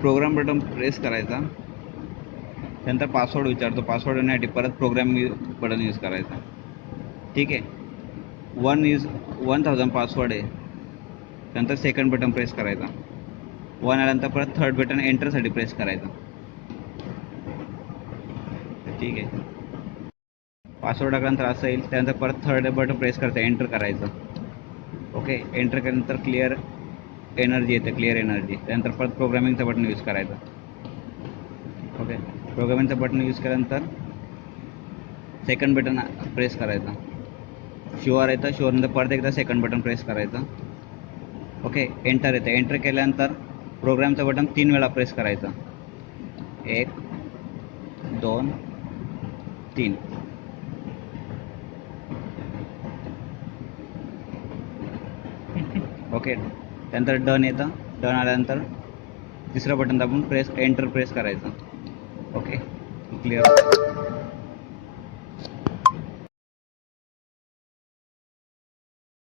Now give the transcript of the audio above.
Programme button press करायचा, त्यानंतर password विचारतो, पासवर्ड येण्यासाठी परत प्रोग्राम बटन यूज करायचा. ठीक आहे. 1000 पासवर्ड आहे, त्यानंतर सेकंड बटन प्रेस करायचा. 1 आल्यानंतर परत थर्ड बटन एंटरसाठी प्रेस करायचं. ठीक आहे. पासवर्ड टाकल्यानंतर असं येईल, त्यानंतर परत थर्ड बटन प्रेस करायचं, एंटर करायचं. ओके. एंटर केल्यानंतर क्लिअर एनर्जी येते, क्लिअर एनर्जी. त्यानंतर परत प्रोग्रामिंगचं बटन यूज करायचं. ओके. प्रोग्रामिंगचं बटन यूज केल्यानंतर सेकंड बटन प्रेस करायचं. शुअर येतं, शुअरनंतर परत एकदा सेकंड बटन प्रेस करायचं. ओके. एंटर येतं, एंटर केल्यानंतर प्रोग्रामचं बटन 3 वेळा प्रेस करायचं. 1 2 3. ओके. त्यानंतर डन येतं, डन आल्यानंतर तिसरं बटन दाबून एंटर प्रेस करायचं. ओके. क्लिअर.